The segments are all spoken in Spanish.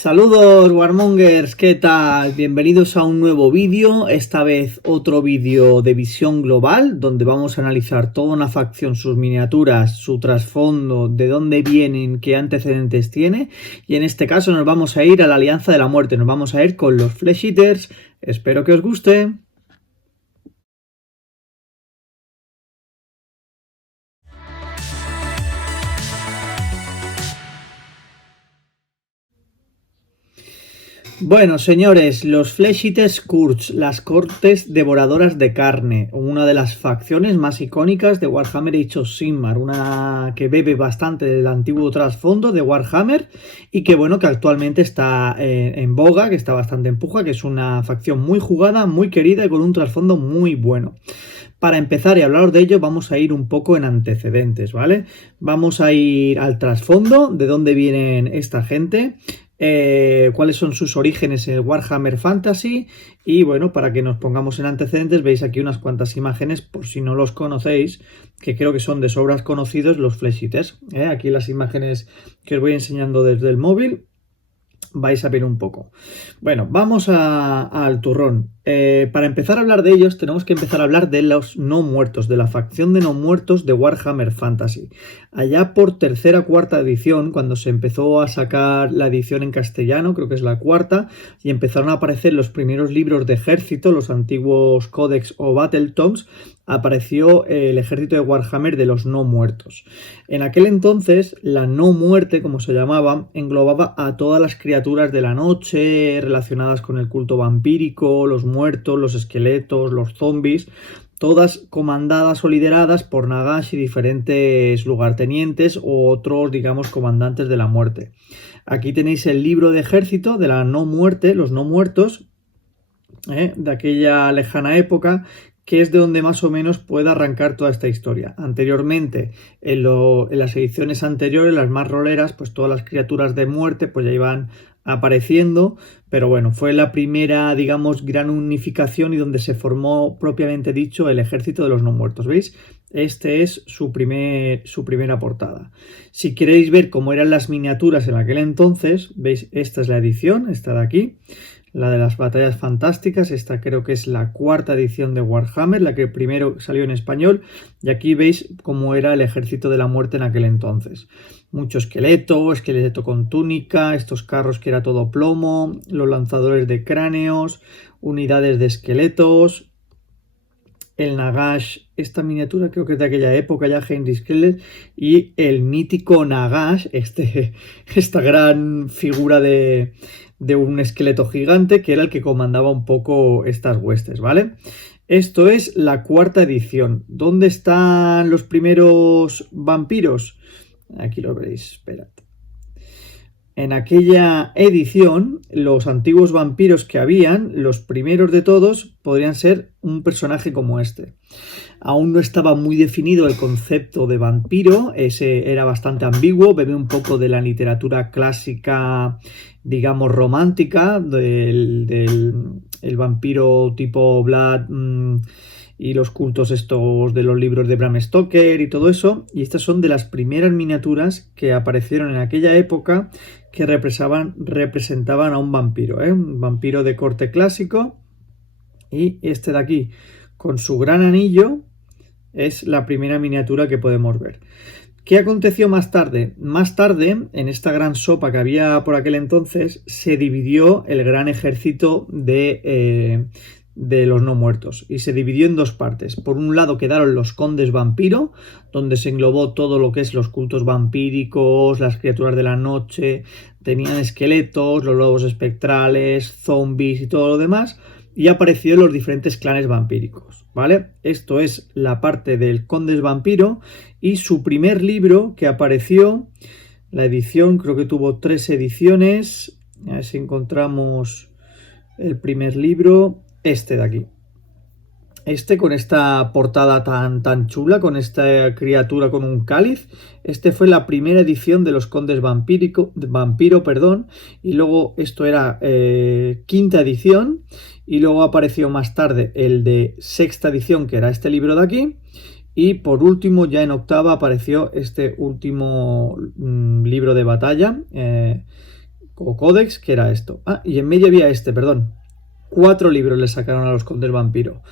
Saludos Warmongers, ¿qué tal? Bienvenidos a un nuevo vídeo, esta vez otro vídeo de visión global, donde vamos a analizar toda una facción, sus miniaturas, su trasfondo, de dónde vienen, qué antecedentes tiene, y en este caso nos vamos a ir a la Alianza de la Muerte, nos vamos a ir con los Flesh Eaters, espero que os guste. Bueno, señores, los Flesh Eaters Kurz, las cortes devoradoras de carne, una de las facciones más icónicas de Warhammer Age of Sigmar, una que bebe bastante del antiguo trasfondo de Warhammer y que bueno, que actualmente está en boga, que está bastante en puja, que es una facción muy jugada, muy querida y con un trasfondo muy bueno. Para empezar y hablar de ello vamos a ir un poco en antecedentes, ¿vale? Vamos a ir al trasfondo, de dónde vienen esta gente, cuáles son sus orígenes en el Warhammer Fantasy y bueno, para que nos pongamos en antecedentes veis aquí unas cuantas imágenes por si no los conocéis, que creo que son de sobras conocidos los Flesh Eaters, ¿eh? Aquí las imágenes que os voy enseñando desde el móvil vais a ver un poco. Bueno, vamos al turrón. Para empezar a hablar de ellos, tenemos que empezar a hablar de los no muertos, de la facción de no muertos de Warhammer Fantasy. Allá por tercera o cuarta edición, cuando se empezó a sacar la edición en castellano, creo que es la cuarta, y empezaron a aparecer los primeros libros de ejército, los antiguos Codex o Battletomes, apareció el ejército de Warhammer de los no muertos. En aquel entonces, la no muerte, como se llamaba, englobaba a todas las criaturas de la noche relacionadas con el culto vampírico, los muertos, los esqueletos, los zombies, todas comandadas o lideradas por Nagash y diferentes lugartenientes o otros, digamos, comandantes de la muerte. Aquí tenéis el libro de ejército de la no muerte, los no muertos, de aquella lejana época, que es de donde más o menos puede arrancar toda esta historia. Anteriormente, en las ediciones anteriores, las más roleras, pues todas las criaturas de muerte pues ya iban apareciendo, pero bueno, fue la primera, digamos, gran unificación y donde se formó propiamente dicho el ejército de los no muertos, ¿veis? Este es su primera portada. Si queréis ver cómo eran las miniaturas en aquel entonces, veis, esta es la edición, esta de aquí, la de las batallas fantásticas, esta creo que es la cuarta edición de Warhammer, la que primero salió en español, y aquí veis cómo era el ejército de la muerte en aquel entonces. Mucho esqueleto con túnica, estos carros que era todo plomo, los lanzadores de cráneos, unidades de esqueletos, el Nagash, esta miniatura creo que es de aquella época ya, Heinrich Keller, y el mítico Nagash, esta gran figura de un esqueleto gigante que era el que comandaba un poco estas huestes, ¿vale? Esto es la cuarta edición. ¿Dónde están los primeros vampiros? Aquí lo veréis, esperad. En aquella edición, los antiguos vampiros que habían, los primeros de todos, podrían ser un personaje como este. Aún no estaba muy definido el concepto de vampiro, ese era bastante ambiguo, bebe un poco de la literatura clásica, digamos, romántica, el vampiro tipo Vlad y los cultos estos de los libros de Bram Stoker y todo eso, y estas son de las primeras miniaturas que aparecieron en aquella época que representaban a un vampiro, un vampiro de corte clásico, y este de aquí, con su gran anillo, es la primera miniatura que podemos ver. ¿Qué aconteció más tarde? Más tarde, en esta gran sopa que había por aquel entonces, se dividió el gran ejército de los no muertos y se dividió en dos partes. Por un lado quedaron los condes vampiro, donde se englobó todo lo que es los cultos vampíricos, las criaturas de la noche, tenían esqueletos, los lobos espectrales, zombies y todo lo demás, y aparecieron los diferentes clanes vampíricos, ¿vale? Esto es la parte del Condes Vampiro y su primer libro que apareció, la edición, creo que tuvo 3 ediciones, a ver si encontramos el primer libro, este de aquí. Este con esta portada tan chula, con esta criatura con un cáliz. Este fue la primera edición de los Condes Vampiro, y luego esto era quinta edición, y luego apareció más tarde el de sexta edición, que era este libro de aquí, y por último, ya en octava, apareció este último libro de batalla, o códex, que era esto. Y en medio había perdón. 4 libros le sacaron a los condes vampiro.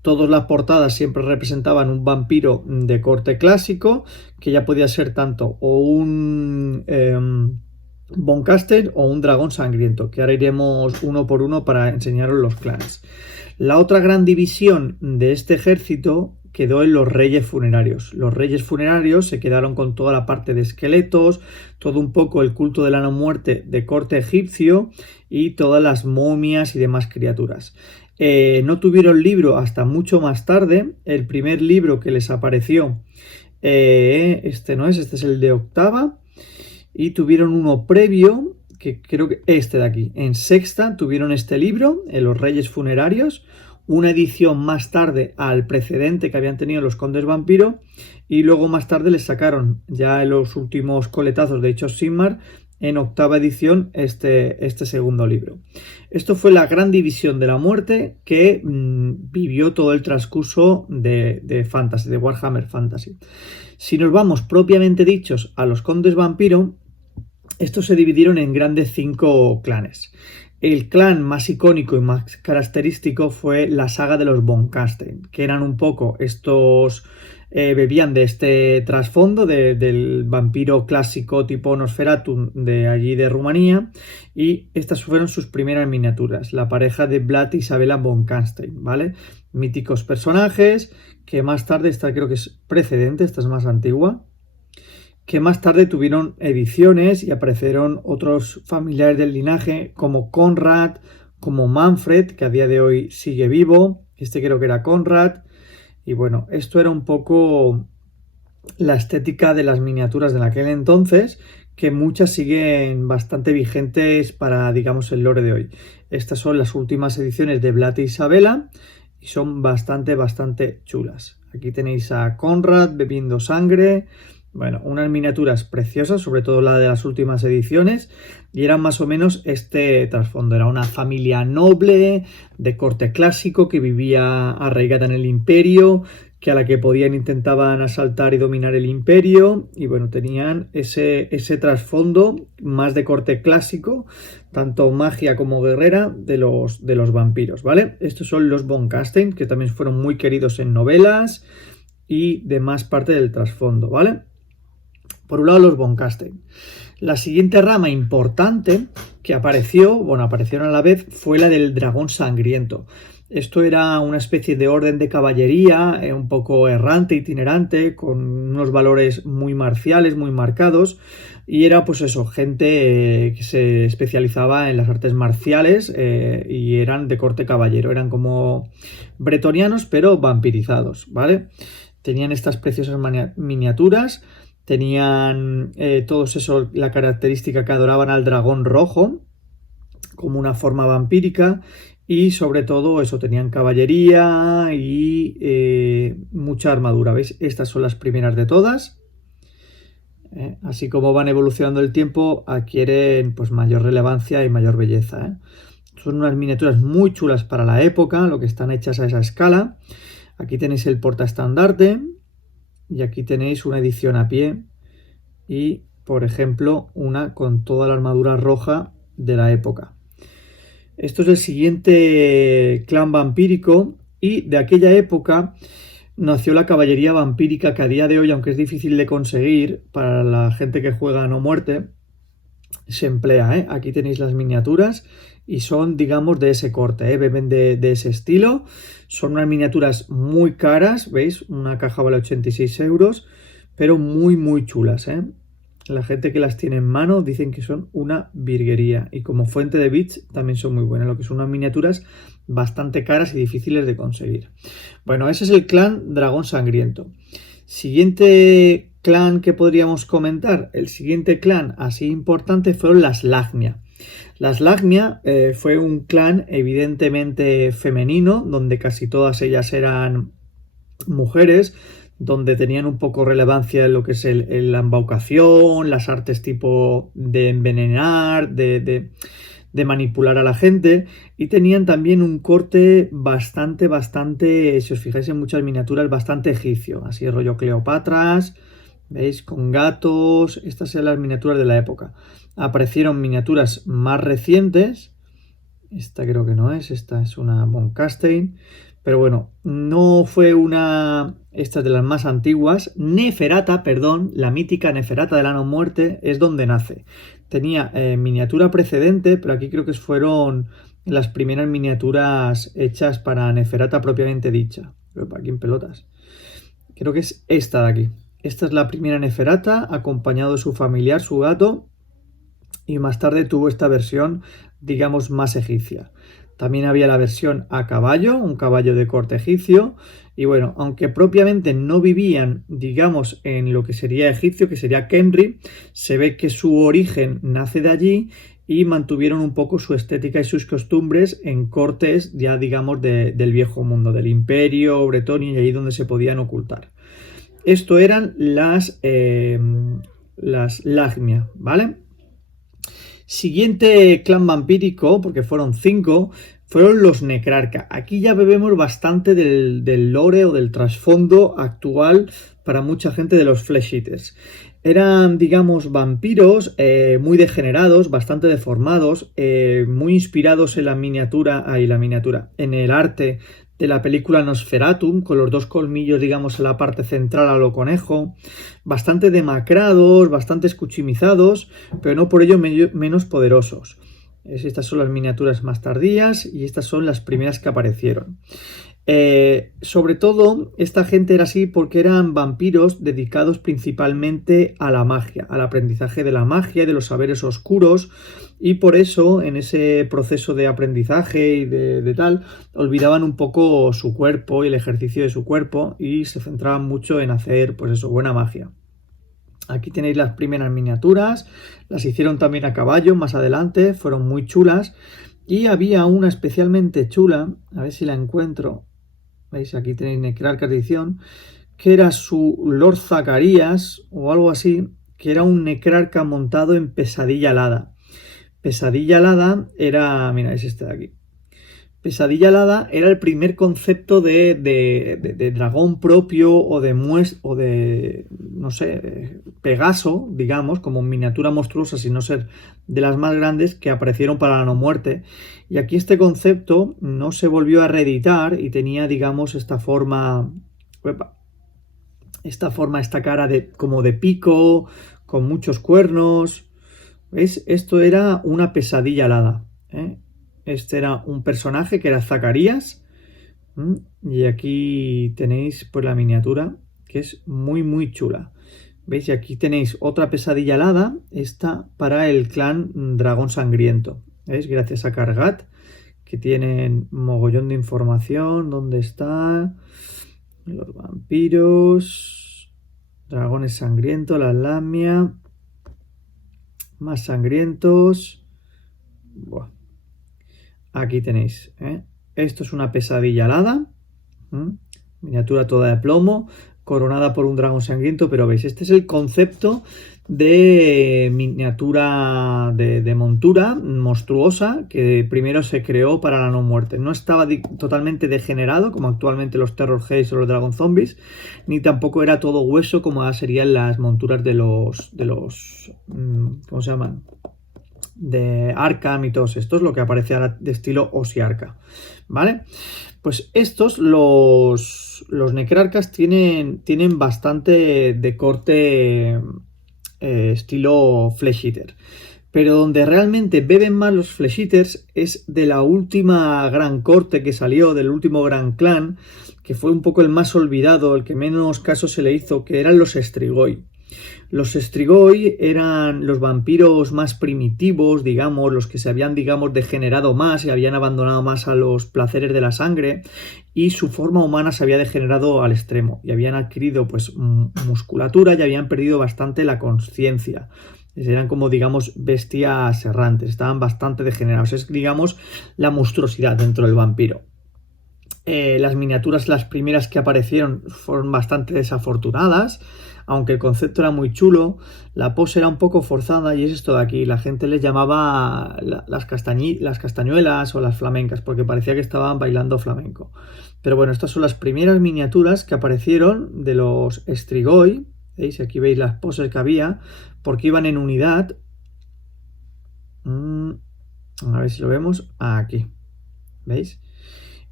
Todas las portadas siempre representaban un vampiro de corte clásico, que ya podía ser tanto o un Boncaster o un dragón sangriento, que ahora iremos uno por uno para enseñaros los clanes. La otra gran división de este ejército quedó en los reyes funerarios. Los reyes funerarios se quedaron con toda la parte de esqueletos, todo un poco el culto de la no muerte de corte egipcio y todas las momias y demás criaturas. No tuvieron libro hasta mucho más tarde. El primer libro que les apareció, este no es, este es el de octava, y tuvieron uno previo, que creo que este de aquí, en sexta tuvieron este libro, en los reyes funerarios, una edición más tarde al precedente que habían tenido los condes vampiro, y luego más tarde les sacaron ya en los últimos coletazos de Age of Sigmar en octava edición este segundo libro. Esto fue la gran división de la muerte que vivió todo el transcurso de Fantasy, de Warhammer Fantasy. Si nos vamos propiamente dichos a los condes vampiro, estos se dividieron en grandes 5 clanes. El clan más icónico y más característico fue la saga de los von Kasten, que eran un poco estos... bebían de este trasfondo del vampiro clásico tipo Nosferatu de allí de Rumanía, y estas fueron sus primeras miniaturas, la pareja de Vlad y Isabella von Kasten, ¿vale? Míticos personajes que más tarde, esta creo que es precedente, esta es más antigua, que más tarde tuvieron ediciones y aparecieron otros familiares del linaje como Conrad, como Manfred, que a día de hoy sigue vivo, este creo que era Conrad, y bueno, esto era un poco la estética de las miniaturas de aquel entonces, que muchas siguen bastante vigentes para, digamos, el lore de hoy. Estas son las últimas ediciones de Vlad e Isabella y son bastante chulas. Aquí tenéis a Conrad bebiendo sangre. Bueno, unas miniaturas preciosas, sobre todo la de las últimas ediciones, y eran más o menos este trasfondo. Era una familia noble, de corte clásico, que vivía arraigada en el imperio, que a la que podían intentaban asaltar y dominar el imperio, y bueno, tenían ese trasfondo más de corte clásico, tanto magia como guerrera, de los vampiros, ¿vale? Estos son los von Kasten, que también fueron muy queridos en novelas y demás parte del trasfondo, ¿vale? Por un lado, los von Kasten. La siguiente rama importante que aparecieron a la vez, fue la del dragón sangriento. Esto era una especie de orden de caballería, un poco errante, itinerante, con unos valores muy marciales, muy marcados, y era pues eso, gente que se especializaba en las artes marciales y eran de corte caballero, eran como bretonianos pero vampirizados, ¿vale? Tenían estas preciosas miniaturas. Tenían todos eso, la característica que adoraban al dragón rojo como una forma vampírica, y sobre todo eso, tenían caballería y mucha armadura. ¿Veis? Estas son las primeras de todas. Así como van evolucionando el tiempo, adquieren pues mayor relevancia y mayor belleza. Son unas miniaturas muy chulas para la época, lo que están hechas a esa escala. Aquí tenéis el portaestandarte. Y aquí tenéis una edición a pie y, por ejemplo, una con toda la armadura roja de la época. Esto es el siguiente clan vampírico, y de aquella época nació la caballería vampírica, que a día de hoy, aunque es difícil de conseguir para la gente que juega a no muerte, se emplea. Aquí tenéis las miniaturas y son, digamos, de ese corte, beben de ese estilo. Son unas miniaturas muy caras, ¿veis? Una caja vale 86 euros, pero muy chulas. La gente que las tiene en mano dicen que son una virguería, y como fuente de bits también son muy buenas, lo que son unas miniaturas bastante caras y difíciles de conseguir. Bueno, ese es el clan Dragón Sangriento. Siguiente clan que podríamos comentar, el siguiente clan así importante fueron las Lagnia. Las Lagnia fue un clan evidentemente femenino, donde casi todas ellas eran mujeres, donde tenían un poco relevancia en lo que es la embaucación, las artes tipo de envenenar, de manipular a la gente, y tenían también un corte bastante, si os fijáis en muchas miniaturas, bastante egipcio, así rollo Cleopatras, ¿Veis? Con gatos, estas eran las miniaturas de la época. Aparecieron miniaturas más recientes. Esta creo que no es, esta es una von Castein. Pero bueno, no fue una... Esta es de las más antiguas. Neferata, perdón, la mítica Neferata de la no muerte es donde nace. Tenía miniatura precedente, pero aquí creo que fueron las primeras miniaturas hechas para Neferata propiamente dicha. Aquí en pelotas. Creo que es esta de aquí. Esta es la primera Neferata, acompañado de su familiar, su gato, y más tarde tuvo esta versión, digamos, más egipcia. También había la versión a caballo, un caballo de corte egipcio, y bueno, aunque propiamente no vivían, digamos, en lo que sería egipcio, que sería Kemri, se ve que su origen nace de allí y mantuvieron un poco su estética y sus costumbres en cortes ya, digamos, del viejo mundo, del imperio bretonio y allí donde se podían ocultar. Esto eran las Lagmia, ¿vale? Siguiente clan vampírico, porque fueron 5, fueron los Necrarca. Aquí ya bebemos bastante del lore o del trasfondo actual para mucha gente de los Flesh Eaters. Eran, digamos, vampiros muy degenerados, bastante deformados, muy inspirados en la miniatura, en el arte de la película Nosferatum, con los dos colmillos, digamos, en la parte central a lo conejo, bastante demacrados, bastante escuchimizados, pero no por ello menos poderosos. Estas son las miniaturas más tardías y estas son las primeras que aparecieron. Sobre todo, esta gente era así porque eran vampiros dedicados principalmente a la magia, al aprendizaje de la magia y de los saberes oscuros, y por eso en ese proceso de aprendizaje y de tal, olvidaban un poco su cuerpo y el ejercicio de su cuerpo y se centraban mucho en hacer, pues eso, buena magia. Aquí tenéis las primeras miniaturas, las hicieron también a caballo más adelante, fueron muy chulas, y había una especialmente chula, a ver si la encuentro. ¿Veis? Aquí tenéis Necrarca edición, que era su Lord Zacarías o algo así, que era un Necrarca montado en Pesadilla Alada. Pesadilla Alada era, mira, es este de aquí. Pesadilla Alada era el primer concepto de dragón propio o de no sé, Pegaso, digamos, como miniatura monstruosa, sin no ser de las más grandes, que aparecieron para la no muerte. Y aquí este concepto no se volvió a reeditar y tenía, digamos, esta forma, esta cara como de pico, con muchos cuernos. ¿Veis? Esto era una pesadilla alada, ¿eh? Este era un personaje que era Zacarías. Y aquí tenéis pues la miniatura, que es muy muy chula. ¿Veis? Y aquí tenéis otra pesadilla alada, esta para el clan Dragón Sangriento. ¿Veis? Gracias a Kargat, que tienen mogollón de información. ¿Dónde está? Los vampiros, dragones sangrientos, la lamia, más sangrientos. Buah. Aquí tenéis, ¿eh? Esto es una pesadilla alada, miniatura toda de plomo, coronada por un dragón sangriento, pero veis, este es el concepto de miniatura de montura monstruosa que primero se creó para la no muerte. No estaba totalmente degenerado como actualmente los Terror Haze o los Dragon Zombies, ni tampoco era todo hueso como serían las monturas de los ¿cómo se llaman? De Arkham y todos estos, lo que aparece ahora de estilo Osiarca, ¿vale? Pues estos, los Necrarcas tienen bastante de corte estilo Flesh Eater, pero donde realmente beben más los Flesh Eaters es de la última gran corte que salió, del último gran clan, que fue un poco el más olvidado, el que menos caso se le hizo, que eran los Strigoi. Los Strigoi eran los vampiros más primitivos, digamos, los que se habían, digamos, degenerado más y habían abandonado más a los placeres de la sangre, y su forma humana se había degenerado al extremo y habían adquirido pues musculatura y habían perdido bastante la conciencia. Eran como, digamos, bestias errantes, estaban bastante degenerados. Es, digamos, la monstruosidad dentro del vampiro. Las miniaturas, las primeras que aparecieron, fueron bastante desafortunadas, aunque el concepto era muy chulo. La pose era un poco forzada y es esto de aquí. La gente les llamaba las castañuelas o las flamencas, porque parecía que estaban bailando flamenco. Pero bueno, estas son las primeras miniaturas que aparecieron de los Strigoi, ¿Veis? Aquí veis las poses que había, porque iban en unidad. A ver si lo vemos. Aquí. ¿Veis?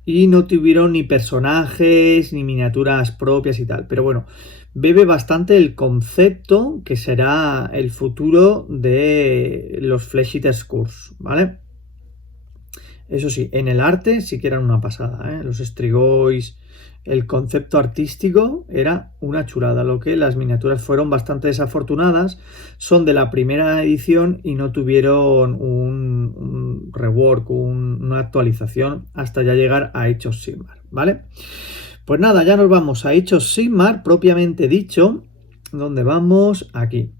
Y no tuvieron ni personajes, ni miniaturas propias y tal. Pero bueno, bebe bastante el concepto que será el futuro de los Flesh Eaters Curse, ¿vale? Eso sí, en el arte sí que eran una pasada, ¿eh? Los Strigoi, el concepto artístico era una chulada, lo que las miniaturas fueron bastante desafortunadas, son de la primera edición y no tuvieron un rework, una actualización hasta ya llegar a Age of Sigmar, ¿vale? Pues nada, ya nos vamos a Age of Sigmar propiamente dicho, donde vamos aquí.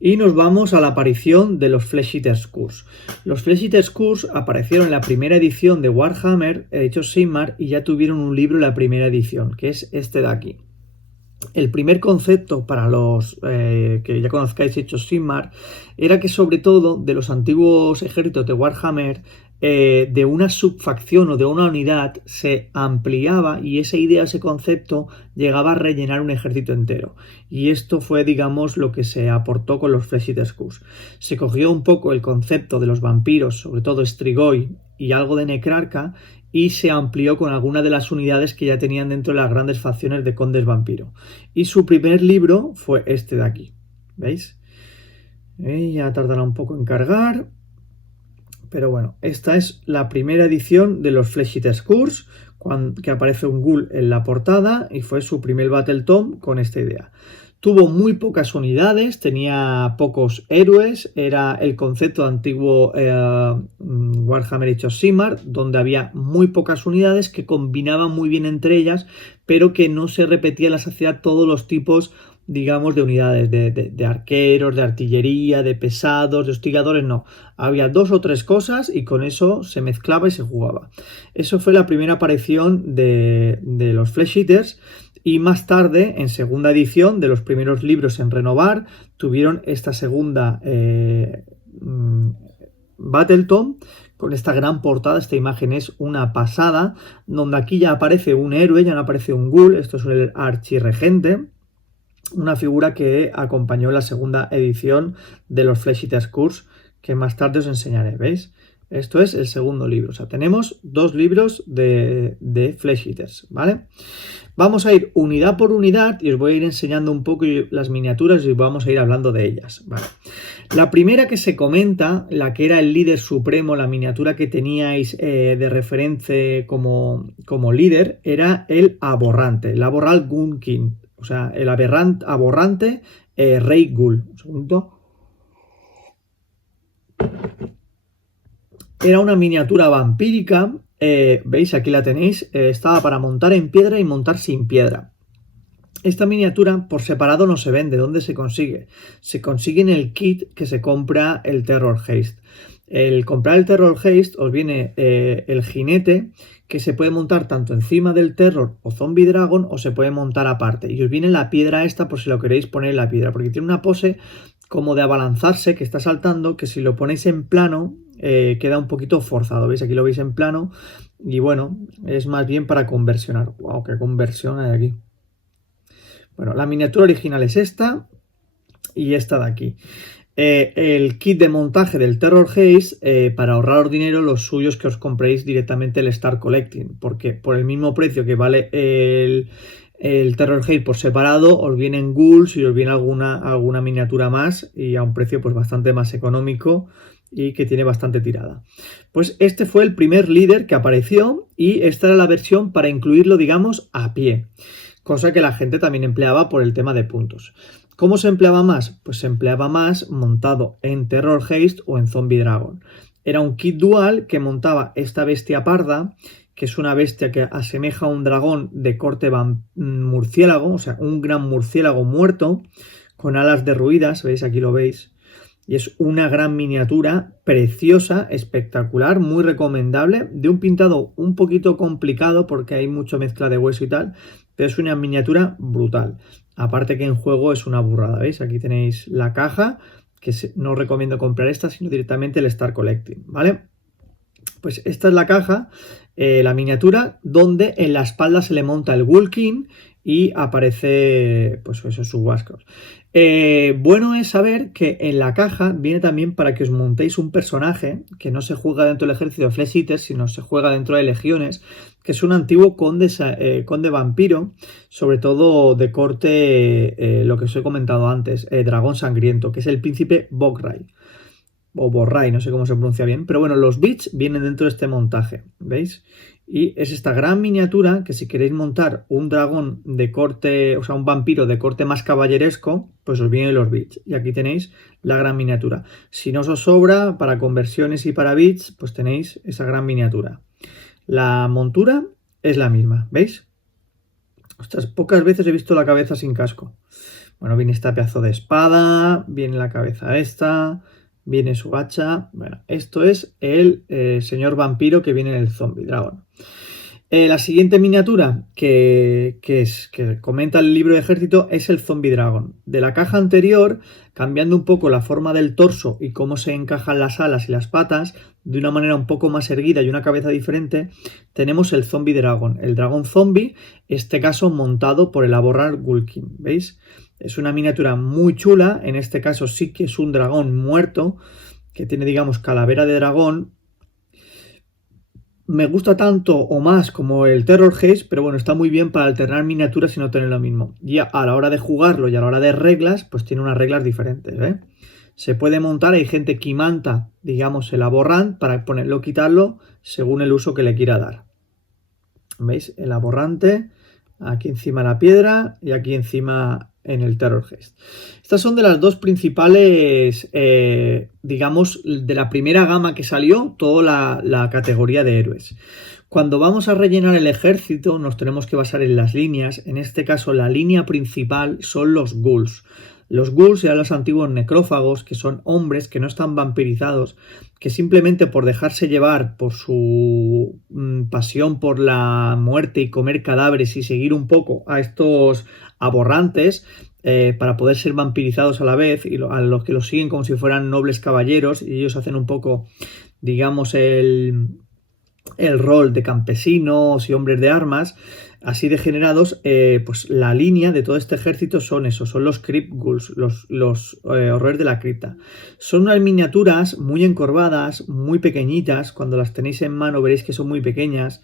Y nos vamos a la aparición de los Flesh Eaters Curse. Los Flesh Eaters Curse aparecieron en la primera edición de Warhammer, Age of Sigmar, y ya tuvieron un libro en la primera edición, que es este de aquí. El primer concepto para los que ya conozcáis Age of Sigmar era que sobre todo de los antiguos ejércitos de Warhammer de una subfacción o de una unidad se ampliaba y esa idea, ese concepto llegaba a rellenar un ejército entero. Y esto fue, digamos, lo que se aportó con los Flesh Eaters Curse. Se cogió un poco el concepto de los vampiros, sobre todo Strigoi y algo de Necrarca, y se amplió con algunas de las unidades que ya tenían dentro de las grandes facciones de condes vampiro. Y su primer libro fue este de aquí. ¿Veis? Ya tardará un poco en cargar. Pero bueno, esta es la primera edición de los Flesh Eaters Curse, que aparece un ghoul en la portada y fue su primer Battle Tome con esta idea. Tuvo muy pocas unidades, tenía pocos héroes, era el concepto antiguo Warhammer Age of Sigmar, donde había muy pocas unidades que combinaban muy bien entre ellas, pero que no se repetía en la saciedad todos los tipos, digamos, de unidades, de arqueros, de artillería, de pesados, de hostigadores, no. Había 2 o 3 cosas y con eso se mezclaba y se jugaba. Eso fue la primera aparición de los Flesh Eaters. Y más tarde, en segunda edición de los primeros libros en renovar, tuvieron esta segunda Battle Tome con esta gran portada. Esta imagen es una pasada, donde aquí ya aparece un héroe, ya no aparece un ghoul. Esto es el archirregente, una figura que acompañó la segunda edición de los Flesh Eaters Curse, que más tarde os enseñaré, ¿veis? Esto es el segundo libro, o sea, tenemos 2 libros de Flesh Eaters, ¿vale? Vamos a ir unidad por unidad y os voy a ir enseñando un poco las miniaturas y vamos a ir hablando de ellas, ¿vale? La primera que se comenta, la que era el líder supremo, la miniatura que teníais de referencia como líder, era el Aborrante, el Aborral Gunkin, o sea, el aborrante Rey Ghoul. Un segundo. Era una miniatura vampírica, veis, aquí la tenéis, estaba para montar en piedra y montar sin piedra. Esta miniatura por separado no se vende. ¿Dónde se consigue? Se consigue en el kit que se compra el Terror Haste. El comprar el Terror Haste os viene el jinete que se puede montar tanto encima del Terror o Zombie Dragon o se puede montar aparte. Y os viene la piedra esta por si lo queréis poner en la piedra, porque tiene una pose como de abalanzarse que está saltando, que si lo ponéis en plano queda un poquito forzado. ¿Veis? Aquí lo veis en plano y bueno, es más bien para conversionar. ¡Wow! ¡Qué conversión hay aquí! Bueno, la miniatura original es esta y esta de aquí. El kit de montaje del Terror Haze, para ahorraros dinero, los suyos que os compréis directamente el Star Collecting, porque por el mismo precio que vale el Terror Haze por separado, os vienen ghouls y os viene alguna miniatura más y a un precio pues bastante más económico y que tiene bastante tirada. Pues este fue el primer líder que apareció y esta era la versión para incluirlo, digamos, a pie, cosa que la gente también empleaba por el tema de puntos. ¿Cómo se empleaba más? Pues se empleaba más montado en Terror Haste o en Zombie Dragon. Era un kit dual que montaba esta bestia parda, que es una bestia que asemeja a un dragón de corte murciélago, o sea, un gran murciélago muerto, con alas derruidas, ¿veis? Aquí lo veis. Y es una gran miniatura, preciosa, espectacular, muy recomendable, de un pintado un poquito complicado porque hay mucha mezcla de hueso y tal, pero es una miniatura brutal. Aparte que en juego es una burrada, ¿veis? Aquí tenéis la caja, que no os recomiendo comprar esta, sino directamente el Star Collecting, ¿vale? Pues esta es la caja, la miniatura, donde en la espalda se le monta el Ghoul King y aparece, pues eso, su Wascross. Bueno es saber que en la caja viene también para que os montéis un personaje que no se juega dentro del ejército de Flesh Eaters, sino se juega dentro de legiones, que es un antiguo conde vampiro, sobre todo de corte, lo que os he comentado antes, dragón sangriento, que es el príncipe Bogray. O Borray, no sé cómo se pronuncia bien, pero bueno, los bits vienen dentro de este montaje, ¿veis? Y es esta gran miniatura que si queréis montar un dragón de corte, o sea, un vampiro de corte más caballeresco, pues os vienen los bits. Y aquí tenéis la gran miniatura. Si no os sobra, para conversiones y para bits, pues tenéis esa gran miniatura. La montura es la misma, ¿veis? Ostras, pocas veces he visto la cabeza sin casco. Bueno, viene este pedazo de espada, viene la cabeza esta, viene su hacha. Bueno, esto es el señor vampiro que viene en el Zombie Dragon. La siguiente miniatura que comenta el libro de ejército es el Zombie Dragon. De la caja anterior, cambiando un poco la forma del torso y cómo se encajan las alas y las patas, de una manera un poco más erguida y una cabeza diferente, tenemos el Zombie Dragon. El dragón zombie, este caso montado por el Aborrar Gulkin, ¿veis? Es una miniatura muy chula, en este caso sí que es un dragón muerto, que tiene, digamos, calavera de dragón. Me gusta tanto o más como el Terror Haze, pero bueno, está muy bien para alternar miniaturas y no tener lo mismo. Y a la hora de jugarlo y a la hora de reglas, pues tiene unas reglas diferentes, ¿eh? Se puede montar, hay gente que imanta, digamos, el aborrant para ponerlo o quitarlo según el uso que le quiera dar. ¿Veis? El aborrante, aquí encima la piedra y aquí encima en el Terror Haze. Estas son de las dos principales, digamos, de la primera gama que salió, toda la categoría de héroes. Cuando vamos a rellenar el ejército nos tenemos que basar en las líneas. En este caso la línea principal son los ghouls. Los ghouls eran los antiguos necrófagos, que son hombres que no están vampirizados, que simplemente por dejarse llevar por su pasión por la muerte y comer cadáveres y seguir un poco a estos aborrantes, para poder ser vampirizados a la vez, y a los que los siguen como si fueran nobles caballeros, y ellos hacen un poco, digamos, el rol de campesinos y hombres de armas, así degenerados. Pues la línea de todo este ejército son esos, son los Crypt Ghouls, los horrores de la cripta. Son unas miniaturas muy encorvadas, muy pequeñitas. Cuando las tenéis en mano veréis que son muy pequeñas.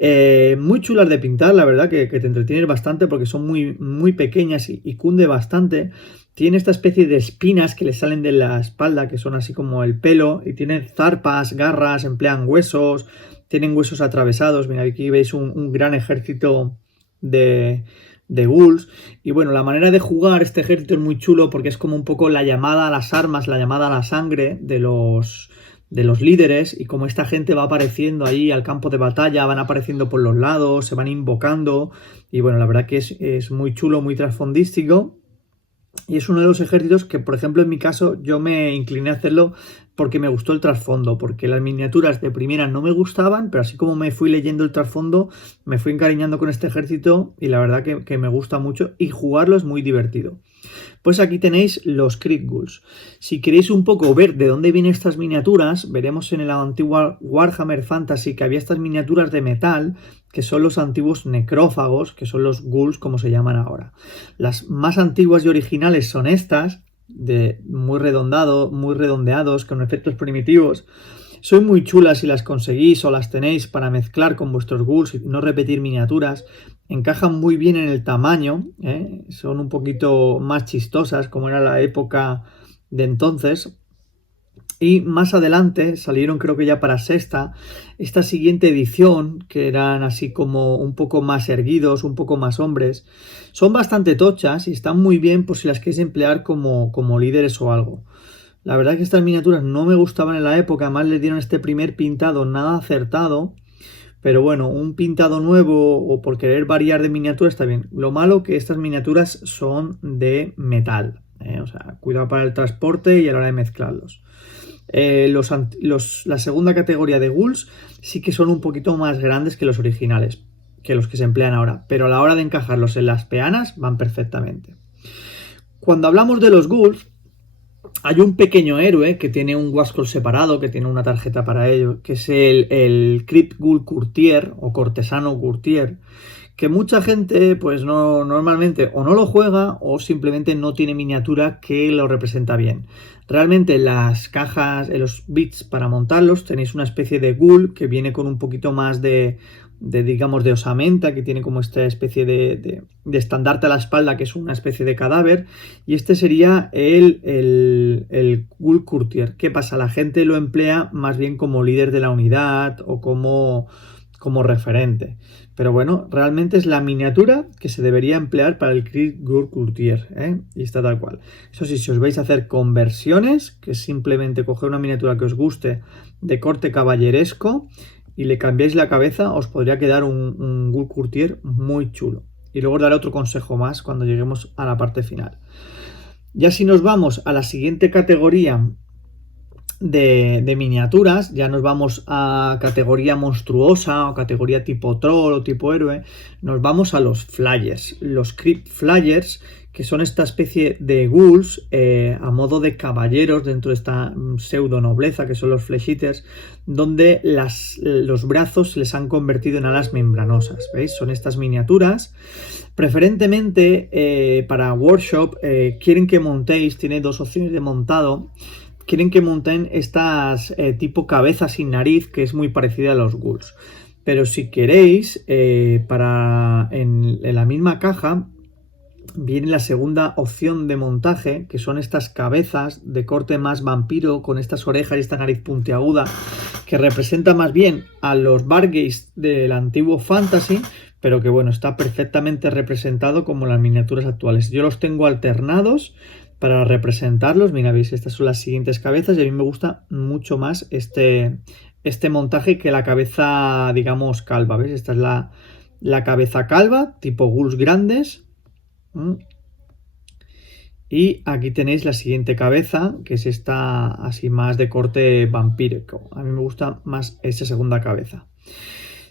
Muy chulas de pintar, la verdad que te entretienes bastante porque son muy, muy pequeñas y cunde bastante. Tiene esta especie de espinas que le salen de la espalda, que son así como el pelo, y tienen zarpas, garras, emplean huesos, tienen huesos atravesados. Mira, aquí veis un gran ejército de ghouls. Y bueno, la manera de jugar este ejército es muy chulo porque es como un poco la llamada a las armas, la llamada a la sangre de los líderes, y como esta gente va apareciendo ahí al campo de batalla, van apareciendo por los lados, se van invocando, y bueno, la verdad que es muy chulo, muy trasfondístico. Y es uno de los ejércitos que, por ejemplo, en mi caso, yo me incliné a hacerlo porque me gustó el trasfondo, porque las miniaturas de primera no me gustaban, pero así como me fui leyendo el trasfondo, me fui encariñando con este ejército y la verdad que me gusta mucho y jugarlo es muy divertido. Pues aquí tenéis los Crypt Ghouls. Si queréis un poco ver de dónde vienen estas miniaturas, veremos en el antiguo Warhammer Fantasy que había estas miniaturas de metal, que son los antiguos necrófagos, que son los ghouls como se llaman ahora. Las más antiguas y originales son estas, muy redondeados, con efectos primitivos. Son muy chulas si las conseguís o las tenéis para mezclar con vuestros ghouls y no repetir miniaturas. Encajan muy bien en el tamaño, ¿eh? Son un poquito más chistosas como era la época de entonces. Y más adelante salieron, creo que ya para sexta, esta siguiente edición, que eran así como un poco más erguidos, un poco más hombres. Son bastante tochas y están muy bien por si las queréis emplear como líderes o algo. La verdad es que estas miniaturas no me gustaban en la época, además le dieron este primer pintado nada acertado. Pero bueno, un pintado nuevo o por querer variar de miniatura está bien. Lo malo que estas miniaturas son de metal, ¿eh? O sea, cuidado para el transporte y a la hora de mezclarlos. La segunda categoría de ghouls sí que son un poquito más grandes que los originales, que los que se emplean ahora, pero a la hora de encajarlos en las peanas van perfectamente. Cuando hablamos de los ghouls, Hay un pequeño héroe que tiene un Wascol separado, que tiene una tarjeta para ello, que es el Crypt Ghoul Courtier o Cortesano Courtier, que mucha gente pues no normalmente o no lo juega o simplemente no tiene miniatura que lo representa bien. Realmente en las cajas, en los bits para montarlos tenéis una especie de ghoul que viene con un poquito más digamos de osamenta, que tiene como esta especie de estandarte a la espalda, que es una especie de cadáver, y este sería el Ghoul Courtier. ¿Qué pasa? La gente lo emplea más bien como líder de la unidad o como referente. Pero bueno, realmente es la miniatura que se debería emplear para el Crypt Ghoul Courtier, ¿eh? Y está tal cual. Eso sí, si os vais a hacer conversiones, que es simplemente coger una miniatura que os guste de corte caballeresco y le cambiáis la cabeza, os podría quedar un Ghoul Courtier muy chulo. Y luego os daré otro consejo más cuando lleguemos a la parte final. Ya si nos vamos a la siguiente categoría de miniaturas, ya nos vamos a categoría monstruosa o categoría tipo troll o tipo héroe, nos vamos a los flyers, los crypt flyers, que son esta especie de ghouls a modo de caballeros dentro de esta pseudo nobleza que son los flesh eaters, donde los brazos se les han convertido en alas membranosas, ¿veis? Son estas miniaturas. Preferentemente para workshop quieren que montéis, tiene dos opciones de montado. Quieren que monten estas tipo cabeza sin nariz, que es muy parecida a los ghouls. Pero si queréis, en la misma caja viene la segunda opción de montaje, que son estas cabezas de corte más vampiro, con estas orejas y esta nariz puntiaguda, que representa más bien a los Barghest del antiguo Fantasy, pero que bueno, está perfectamente representado como las miniaturas actuales. Yo los tengo alternados para representarlos. Mira, veis, estas son las siguientes cabezas y a mí me gusta mucho más este montaje que la cabeza, digamos, calva. ¿Veis? Esta es la cabeza calva, tipo ghouls grandes. Y aquí tenéis la siguiente cabeza, que es esta así más de corte vampírico. A mí me gusta más esa segunda cabeza.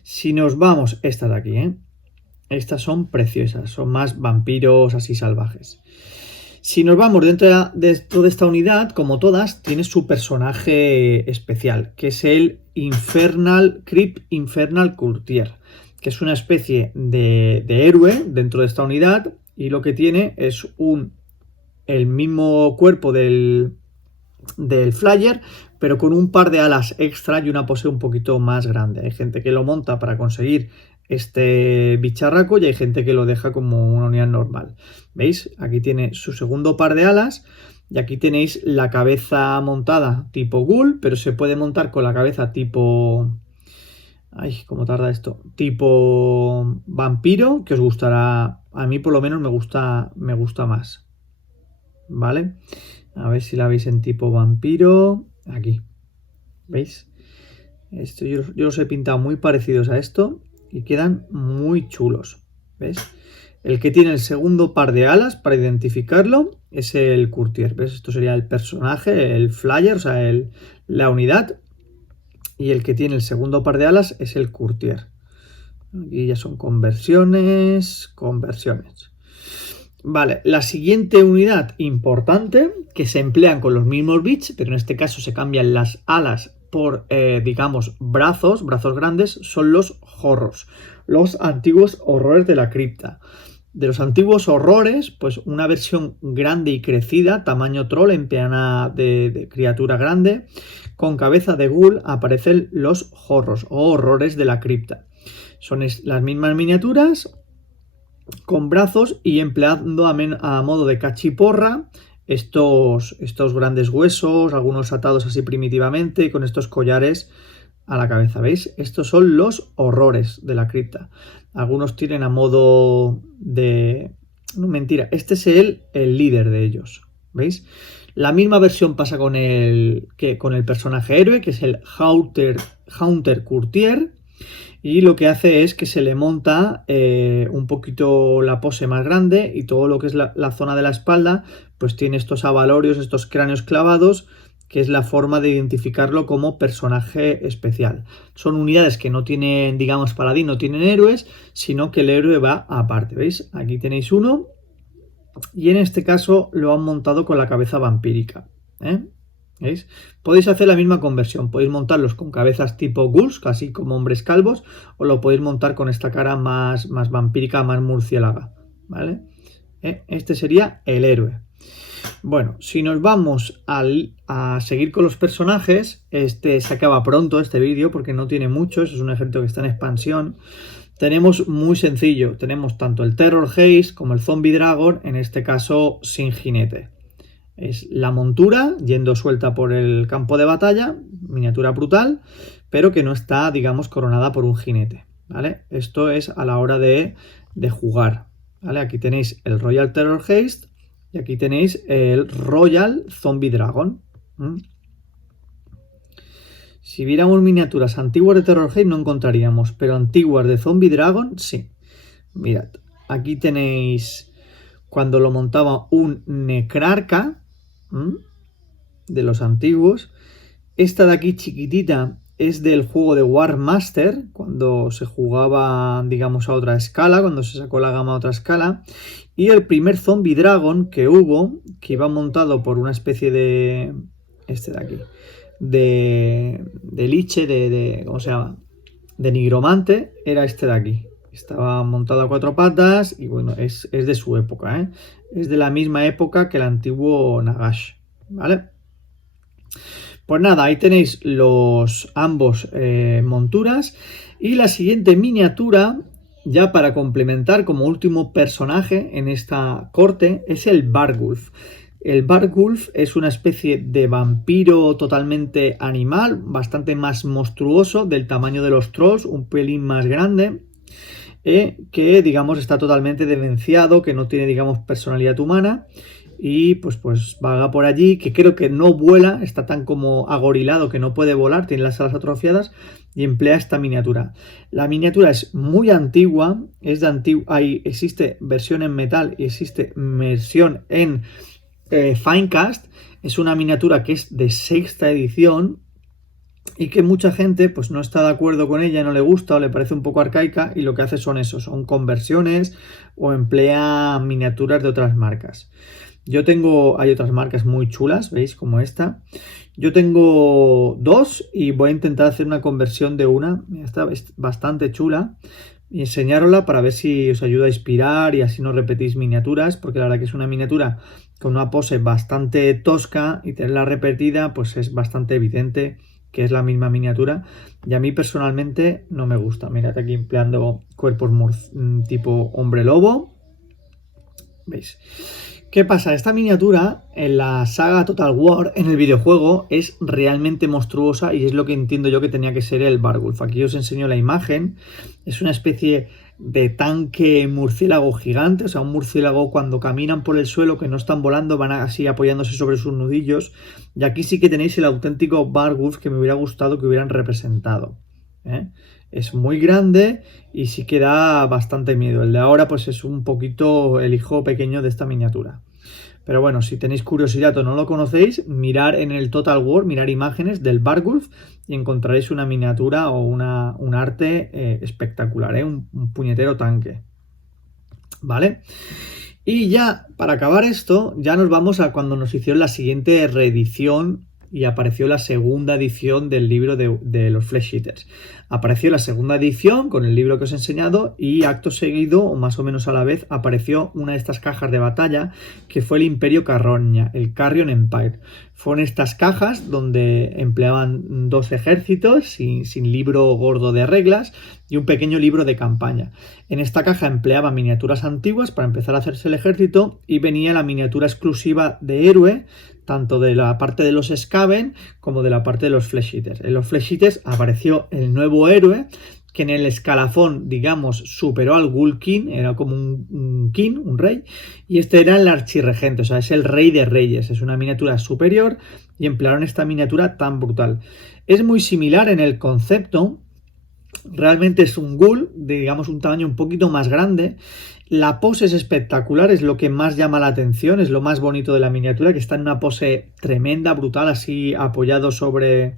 Si nos vamos, esta de aquí, estas son preciosas, son más vampiros así salvajes. Si nos vamos dentro de toda esta unidad, como todas, tiene su personaje especial, que es el Crypt Infernal Courtier, que es una especie de héroe dentro de esta unidad, y lo que tiene es el mismo cuerpo del flyer, pero con un par de alas extra y una pose un poquito más grande. Hay gente que lo monta para conseguir este bicharraco y hay gente que lo deja como una unidad normal. ¿Veis? Aquí tiene su segundo par de alas y aquí tenéis la cabeza montada tipo ghoul, pero se puede montar con la cabeza tipo... Ay, cómo tarda esto. Tipo vampiro, que os gustará. A mí por lo menos me gusta más. ¿Vale? A ver si la veis en tipo vampiro. Aquí. ¿Veis? Esto yo los he pintado muy parecidos a esto y quedan muy chulos. ¿Ves? El que tiene el segundo par de alas, para identificarlo, es el Courtier. ¿Ves? Esto sería el personaje, el flyer, o sea, la unidad. Y el que tiene el segundo par de alas es el Courtier. Aquí ya son conversiones. Vale, la siguiente unidad importante, que se emplean con los mismos bits, pero en este caso se cambian las alas por, digamos, brazos grandes, son los horrors, los antiguos horrores de la cripta. De los antiguos horrores, pues una versión grande y crecida, tamaño troll en peana de criatura grande, con cabeza de ghoul, aparecen los horrors o horrores de la cripta. Son las mismas miniaturas con brazos y empleando a modo de cachiporra estos grandes huesos, algunos atados así primitivamente y con estos collares a la cabeza, ¿veis? Estos son los horrores de la cripta. Algunos tienen a modo de... No, mentira, este es el líder de ellos, ¿veis? La misma versión pasa con el personaje héroe, que es el Haunter Courtier, y lo que hace es que se le monta un poquito la pose más grande y todo lo que es la zona de la espalda, pues tiene estos avalorios, estos cráneos clavados, que es la forma de identificarlo como personaje especial. Son unidades que no tienen, digamos, paladín, no tienen héroes, sino que el héroe va aparte, ¿veis? Aquí tenéis uno, y en este caso lo han montado con la cabeza vampírica. ¿Veis? Podéis hacer la misma conversión, podéis montarlos con cabezas tipo ghouls, casi como hombres calvos, o lo podéis montar con esta cara más vampírica, más murciélaga, ¿vale? Este sería el héroe. Bueno, si nos vamos a seguir con los personajes, este se acaba pronto este vídeo porque no tiene muchos, es un ejército que está en expansión. Tenemos muy sencillo, tenemos tanto el Terror Haze como el Zombie Dragon, en este caso sin jinete. Es la montura yendo suelta por el campo de batalla, miniatura brutal, pero que no está, digamos, coronada por un jinete, ¿vale? Esto es a la hora de jugar, ¿vale? Aquí tenéis el Royal Terror Haste y aquí tenéis el Royal Zombie Dragon. Si viéramos miniaturas antiguas de Terror Haste no encontraríamos, pero antiguas de Zombie Dragon sí. Mirad, aquí tenéis cuando lo montaba un Necrarca de los antiguos. Esta de aquí chiquitita es del juego de War Master, cuando se jugaba, digamos, a otra escala, cuando se sacó la gama a otra escala. Y el primer Zombie Dragon que hubo, que iba montado por una especie de... este de aquí. De liche, ¿cómo se llama? De nigromante, era este de aquí. Estaba montado a 4 patas y bueno, es de su época, ¿eh? Es de la misma época que el antiguo Nagash, ¿vale? Pues nada, ahí tenéis los ambos monturas. Y la siguiente miniatura, ya para complementar como último personaje en esta corte, es el Bargulf. El Bargulf es una especie de vampiro totalmente animal, bastante más monstruoso, del tamaño de los trolls, un pelín más grande, que digamos está totalmente demenciado, que no tiene digamos personalidad humana y pues vaga por allí, que creo que no vuela, está tan como agorilado que no puede volar, tiene las alas atrofiadas y emplea esta miniatura. La miniatura es muy antigua, es de existe versión en metal y existe versión en Finecast. Es una miniatura que es de 6ª edición y que mucha gente pues no está de acuerdo con ella, no le gusta o le parece un poco arcaica y lo que hace son eso, son conversiones o emplea miniaturas de otras marcas. Hay otras marcas muy chulas, ¿veis? Como esta. Yo tengo 2 y voy a intentar hacer una conversión de una. Está bastante chula. Y enseñárosla para ver si os ayuda a inspirar y así no repetís miniaturas, porque la verdad que es una miniatura con una pose bastante tosca y tenerla repetida pues es bastante evidente que es la misma miniatura y a mí personalmente no me gusta. Mirad aquí empleando cuerpos tipo hombre lobo. ¿Veis? ¿Qué pasa? Esta miniatura en la saga Total War, en el videojuego, es realmente monstruosa y es lo que entiendo yo que tenía que ser el Bargulf. Aquí os enseño la imagen. Es una especie de tanque murciélago gigante, o sea, un murciélago cuando caminan por el suelo, que no están volando, van así apoyándose sobre sus nudillos. Y aquí sí que tenéis el auténtico Bargulf que me hubiera gustado que hubieran representado, ¿eh? Es muy grande y sí que da bastante miedo. El de ahora pues es un poquito el hijo pequeño de esta miniatura. Pero bueno, si tenéis curiosidad o no lo conocéis, mirar en el Total War, mirar imágenes del Bargulf y encontraréis una miniatura o un arte espectacular, un puñetero tanque. ¿Vale? Y ya, para acabar esto, ya nos vamos a cuando nos hicieron la siguiente reedición y apareció la segunda edición del libro de los Flesh Eaters. Apareció la segunda edición con el libro que os he enseñado y acto seguido, o más o menos a la vez, apareció una de estas cajas de batalla que fue el Imperio Carroña, el Carrion Empire. Fueron estas cajas donde empleaban 2 ejércitos sin libro gordo de reglas y un pequeño libro de campaña. En esta caja empleaba miniaturas antiguas para empezar a hacerse el ejército y venía la miniatura exclusiva de héroe, tanto de la parte de los Skaven como de la parte de los Flesh Eaters. En los Flesh Eaters apareció el nuevo héroe que en el escalafón, digamos, superó al Ghoul King, era como un king, un rey, y este era el archirregente, o sea, es el rey de reyes, es una miniatura superior y emplearon esta miniatura tan brutal. Es muy similar en el concepto, realmente es un ghoul, digamos un tamaño un poquito más grande. La pose es espectacular, es lo que más llama la atención, es lo más bonito de la miniatura, que está en una pose tremenda, brutal, así apoyado sobre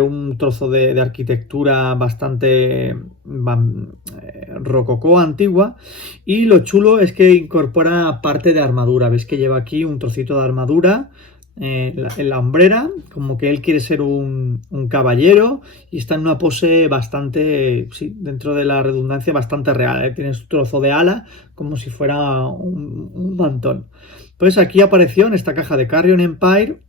un trozo de arquitectura bastante rococó antigua. Y lo chulo es que incorpora parte de armadura, veis que lleva aquí un trocito de armadura en la hombrera, como que él quiere ser un caballero y está en una pose bastante, sí, dentro de la redundancia, bastante real, ¿eh? Tiene su trozo de ala como si fuera un mantón. Pues aquí apareció en esta caja de Carrion Empire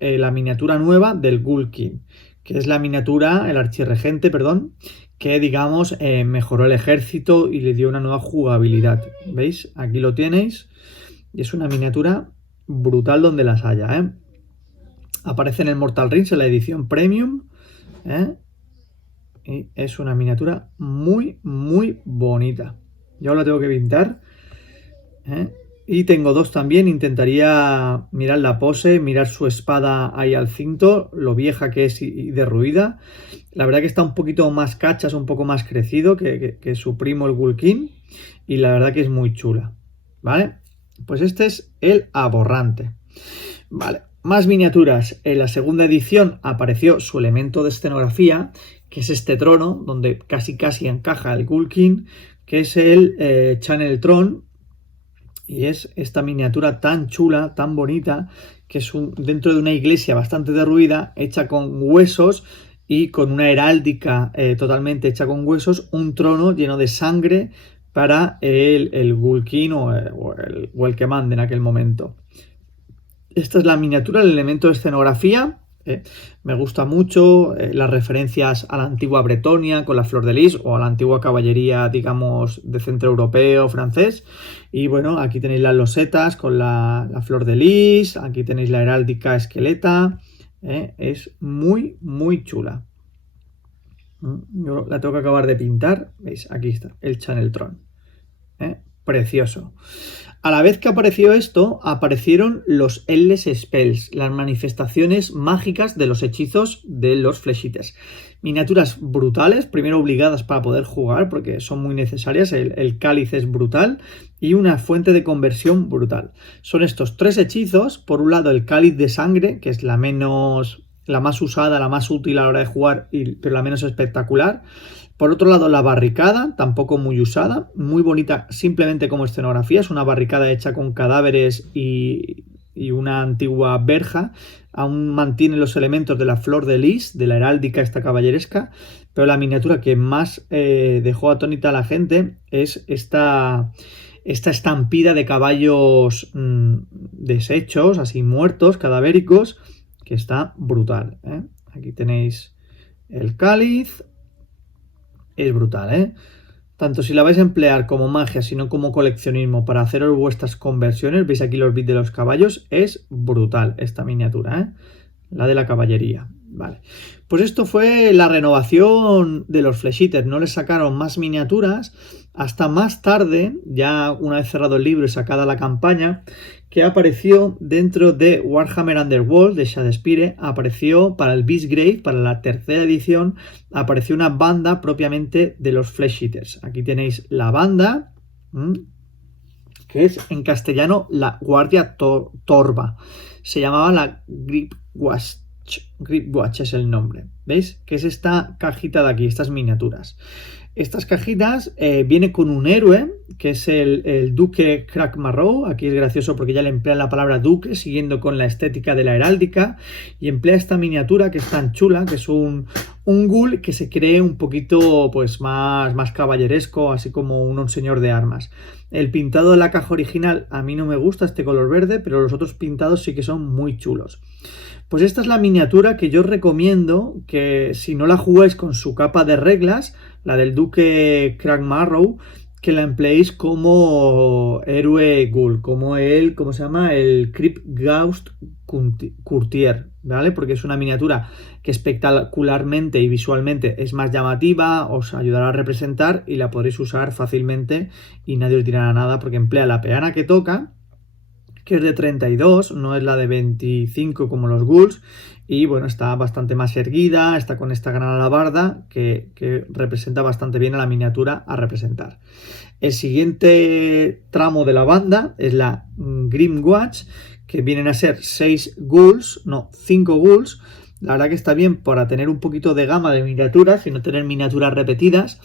la miniatura nueva del Ghoul King, que es la miniatura, el archirregente, perdón, que digamos mejoró el ejército y le dio una nueva jugabilidad. ¿Veis? Aquí lo tenéis. Y es una miniatura brutal donde las haya, ¿eh? Aparece en el Mortal Rings en la edición Premium, ¿eh? Y es una miniatura muy, muy bonita. Yo la tengo que pintar, ¿eh? Y tengo dos también. Intentaría mirar la pose, mirar su espada ahí al cinto, lo vieja que es y derruida. La verdad que está un poquito más cachas, un poco más crecido que su primo el Ghoul King. Y la verdad que es muy chula, ¿vale? Pues este es el aborrante. Vale, más miniaturas. En la segunda edición apareció su elemento de escenografía, que es este trono, donde casi encaja el Ghoul King, que es el Channel Throne. Y es esta miniatura tan chula, tan bonita, que es dentro de una iglesia bastante derruida, hecha con huesos y con una heráldica totalmente hecha con huesos, un trono lleno de sangre para el Ghoul King o el que mande en aquel momento. Esta es la miniatura, el elemento de escenografía. Me gusta mucho las referencias a la antigua Bretonia con la flor de lis o a la antigua caballería, digamos, de centro europeo, francés. Y bueno, aquí tenéis las losetas con la flor de lis, aquí tenéis la heráldica esqueleta. Es muy, muy chula. Yo la tengo que acabar de pintar. ¿Veis? Aquí está, el Channel Throne. Precioso. A la vez que apareció esto, aparecieron los Endless Spells, las manifestaciones mágicas de los hechizos de los Flesh Eaters. Miniaturas brutales, primero obligadas para poder jugar, porque son muy necesarias, el cáliz es brutal, y una fuente de conversión brutal. Son estos tres hechizos, por un lado el cáliz de sangre, que es la más usada, la más útil a la hora de jugar, pero la menos espectacular. Por otro lado, la barricada, tampoco muy usada, muy bonita simplemente como escenografía. Es una barricada hecha con cadáveres y una antigua verja. Aún mantiene los elementos de la flor de lis, de la heráldica esta caballeresca. Pero la miniatura que más dejó atónita a la gente es esta estampida de caballos deshechos, así muertos, cadavéricos, que está brutal, ¿eh? Aquí tenéis el cáliz. Es brutal, ¿eh? Tanto si la vais a emplear como magia, sino como coleccionismo para haceros vuestras conversiones, veis aquí los bits de los caballos, es brutal esta miniatura, ¿eh? La de la caballería, vale. Pues esto fue la renovación de los Flesh Eaters, no les sacaron más miniaturas hasta más tarde, ya una vez cerrado el libro y sacada la campaña, que apareció dentro de Warhammer Underworld de Shadespire, apareció para el Beastgrave, para la tercera edición, apareció una banda propiamente de los Flesh Eaters. Aquí tenéis la banda, que es en castellano la Guardia Torva. Se llamaba la Gripwatch. Gripwatch es el nombre. ¿Veis? Que es esta cajita de aquí, estas miniaturas. Estas cajitas viene con un héroe, que es el Duque Crackmarrow. Aquí es gracioso porque ya le emplean la palabra duque, siguiendo con la estética de la heráldica. Y emplea esta miniatura que es tan chula, que es un ghoul que se cree un poquito pues más caballeresco, así como un señor de armas. El pintado de la caja original a mí no me gusta, este color verde, pero los otros pintados sí que son muy chulos. Pues esta es la miniatura que yo recomiendo que si no la jugáis con su capa de reglas, la del Duque Crackmarrow, que la empleéis como héroe ghoul, como ¿cómo se llama? El Cryptghaust Courtier, ¿vale? Porque es una miniatura que espectacularmente y visualmente es más llamativa, os ayudará a representar y la podréis usar fácilmente y nadie os dirá nada porque emplea la peana que toca, que es de 32, no es la de 25 como los ghouls, y bueno, está bastante más erguida, está con esta gran alabarda que representa bastante bien a la miniatura a representar. El siguiente tramo de la banda es la Grimwatch, que vienen a ser 5 ghouls. La verdad que está bien para tener un poquito de gama de miniaturas y no tener miniaturas repetidas.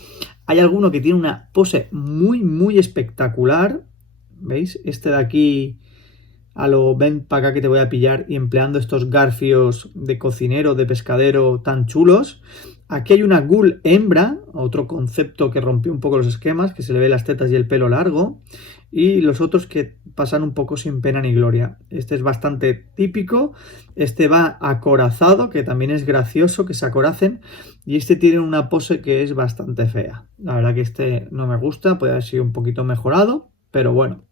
Hay alguno que tiene una pose muy, muy espectacular. ¿Veis? Este de aquí a lo ven para acá que te voy a pillar y empleando estos garfios de cocinero, de pescadero tan chulos. Aquí hay una ghoul hembra, otro concepto que rompió un poco los esquemas, que se le ve las tetas y el pelo largo. Y los otros que pasan un poco sin pena ni gloria. Este es bastante típico. Este va acorazado, que también es gracioso que se acoracen. Y este tiene una pose que es bastante fea. La verdad que este no me gusta, puede haber sido un poquito mejorado, pero bueno.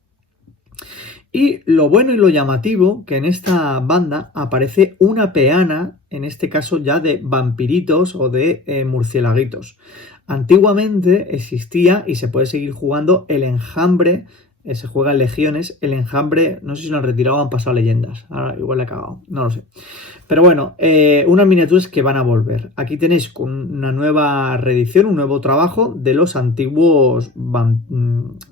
Y lo bueno y lo llamativo, que en esta banda aparece una peana, en este caso ya de vampiritos o de murciélaguitos. Antiguamente existía y se puede seguir jugando el enjambre, se juega en legiones, el enjambre, no sé si lo han retirado o han pasado leyendas, ahora igual le he cagado, no lo sé. Pero bueno, unas miniaturas que van a volver. Aquí tenéis con una nueva reedición, un nuevo trabajo de los antiguos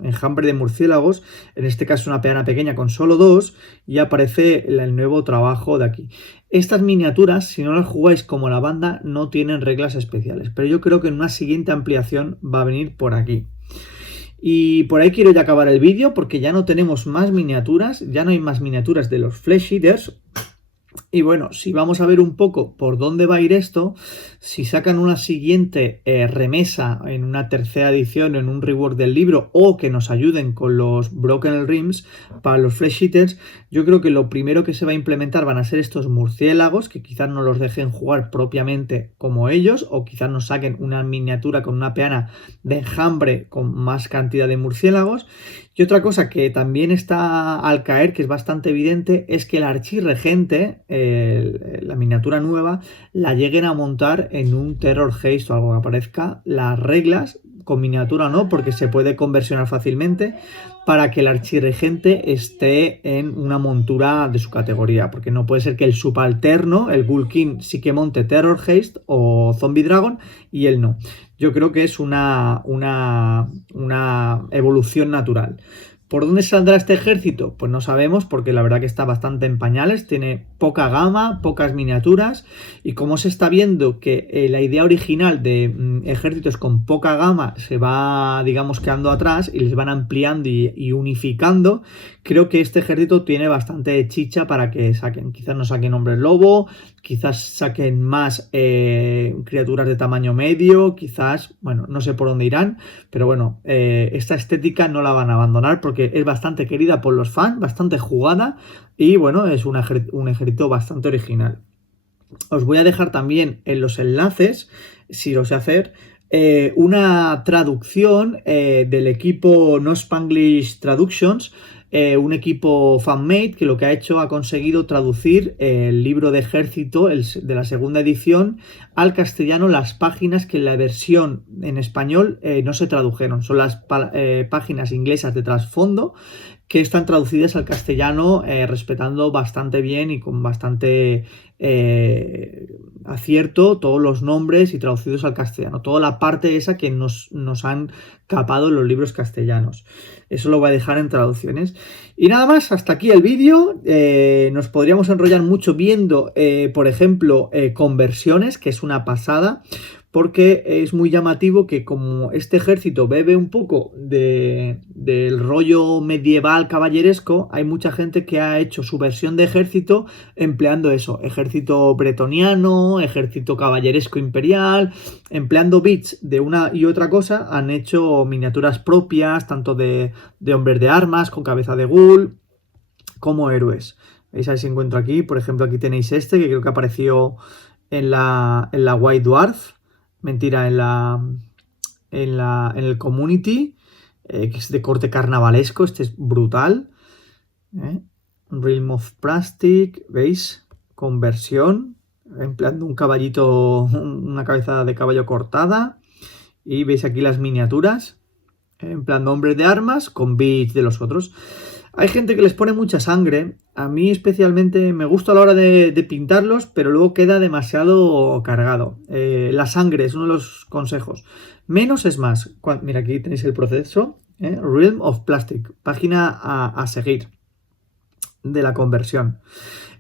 enjambre de murciélagos. En este caso una peana pequeña con solo 2 y aparece el nuevo trabajo de aquí. Estas miniaturas, si no las jugáis como la banda, no tienen reglas especiales. Pero yo creo que en una siguiente ampliación va a venir por aquí. Y por ahí quiero ya acabar el vídeo porque ya no tenemos más miniaturas, ya no hay más miniaturas de los Flesh Eaters. Y bueno, si vamos a ver un poco por dónde va a ir esto, si sacan una siguiente remesa en una tercera edición o en un rework del libro o que nos ayuden con los Broken Realms para los Flesh Eaters, yo creo que lo primero que se va a implementar van a ser estos murciélagos, que quizás no los dejen jugar propiamente como ellos, o quizás nos saquen una miniatura con una peana de enjambre con más cantidad de murciélagos. Y otra cosa que también está al caer, que es bastante evidente, es que el archirregente, la miniatura nueva, la lleguen a montar en un Terror Haste o algo que aparezca las reglas, con miniatura o no, porque se puede conversionar fácilmente, para que el archirregente esté en una montura de su categoría, porque no puede ser que el subalterno, el Ghoul King, sí que monte Terror Haste o Zombie Dragon y él no. Yo creo que es una evolución natural. ¿Por dónde saldrá este ejército? Pues no sabemos, porque la verdad que está bastante en pañales, tiene poca gama, pocas miniaturas, y como se está viendo que la idea original de ejércitos con poca gama se va, digamos, quedando atrás y les van ampliando y unificando, creo que este ejército tiene bastante chicha para que saquen. Quizás no saquen hombres lobo, quizás saquen más criaturas de tamaño medio, quizás, bueno, no sé por dónde irán, pero bueno, esta estética no la van a abandonar porque es bastante querida por los fans, bastante jugada y bueno, es un ejército bastante original. Os voy a dejar también en los enlaces, si lo sé hacer, una traducción del equipo No Spanglish Traductions, un equipo fanmade que lo que ha hecho ha conseguido traducir el libro de ejército de la segunda edición al castellano, las páginas que en la versión en español no se tradujeron, son las páginas inglesas de trasfondo que están traducidas al castellano respetando bastante bien y con bastante acierto todos los nombres y traducidos al castellano, toda la parte esa que nos han capado en los libros castellanos. Eso lo voy a dejar en traducciones. Y nada más, hasta aquí el vídeo. Nos podríamos enrollar mucho viendo, por ejemplo, conversiones, que es una pasada, porque es muy llamativo que como este ejército bebe un poco del rollo medieval caballeresco, hay mucha gente que ha hecho su versión de ejército empleando eso, ejército bretoniano, ejército caballeresco imperial, empleando bits de una y otra cosa, han hecho miniaturas propias, tanto de hombres de armas con cabeza de ghoul, como héroes. ¿Veis? Ahí se encuentra aquí, por ejemplo, aquí tenéis este, que creo que apareció en la White Dwarf. Mentira, en el Community, que es de corte carnavalesco. Este es brutal. Realm of Plastic, ¿veis? Conversión, empleando un caballito, una cabeza de caballo cortada. Y veis aquí las miniaturas, empleando hombres de armas con bits de los otros. Hay gente que les pone mucha sangre. A mí especialmente me gusta a la hora de pintarlos, pero luego queda demasiado cargado. La sangre es uno de los consejos. Menos es más. Mira, aquí tenéis el proceso. Realm of Plastic. Página a seguir de la conversión.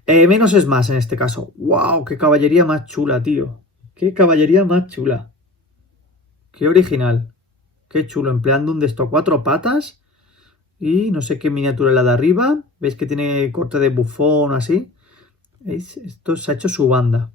Menos es más en este caso. ¡Wow! ¡Qué caballería más chula, tío! ¡Qué caballería más chula! ¡Qué original! ¡Qué chulo! Empleando un de estos 4 patas. Y no sé qué miniatura es la de arriba. ¿Veis que tiene corte de bufón o así? ¿Veis? Esto se ha hecho su banda.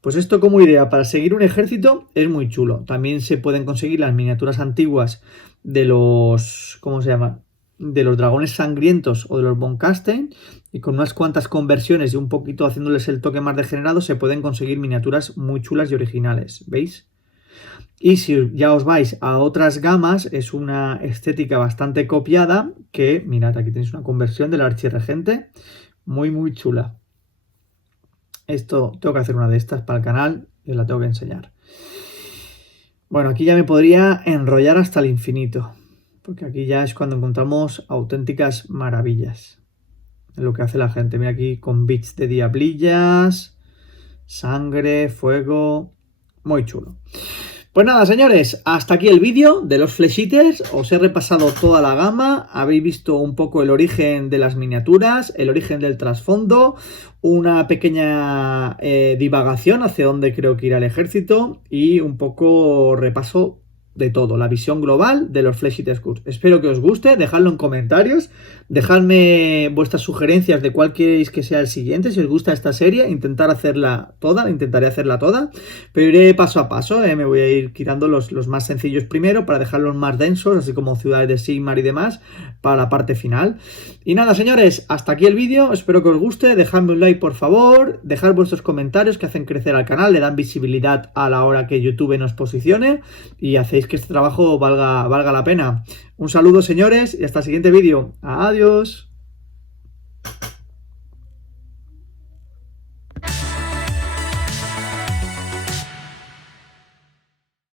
Pues esto como idea para seguir un ejército es muy chulo. También se pueden conseguir las miniaturas antiguas de los... ¿Cómo se llama? De los dragones sangrientos o de los Von Kasten. Y con unas cuantas conversiones y un poquito haciéndoles el toque más degenerado se pueden conseguir miniaturas muy chulas y originales. ¿Veis? Y si ya os vais a otras gamas, es una estética bastante copiada que, mirad, aquí tenéis una conversión del archirregente muy muy chula. Esto, tengo que hacer una de estas para el canal y os la tengo que enseñar. Bueno, aquí ya me podría enrollar hasta el infinito, porque aquí ya es cuando encontramos auténticas maravillas de lo que hace la gente. Mira aquí con bits de diablillas, sangre, fuego, muy chulo. Pues nada, señores, hasta aquí el vídeo de los Flesh Eaters. Os he repasado toda la gama, habéis visto un poco el origen de las miniaturas, el origen del trasfondo, una pequeña divagación hacia dónde creo que irá el ejército y un poco repaso de todo, la visión global de los Flesh Eaters Curse. Espero que os guste, dejadlo en comentarios, dejadme vuestras sugerencias de cuál queréis que sea el siguiente, si os gusta esta serie, intentaré hacerla toda, pero iré paso a paso, me voy a ir quitando los más sencillos primero para dejarlos más densos, así como Ciudades de Sigmar y demás, para la parte final. Y nada, señores, hasta aquí el vídeo, espero que os guste, dejadme un like por favor, dejad vuestros comentarios que hacen crecer al canal, le dan visibilidad a la hora que YouTube nos posicione y hacéis que este trabajo valga la pena. Un saludo, señores, y hasta el siguiente vídeo. Adiós.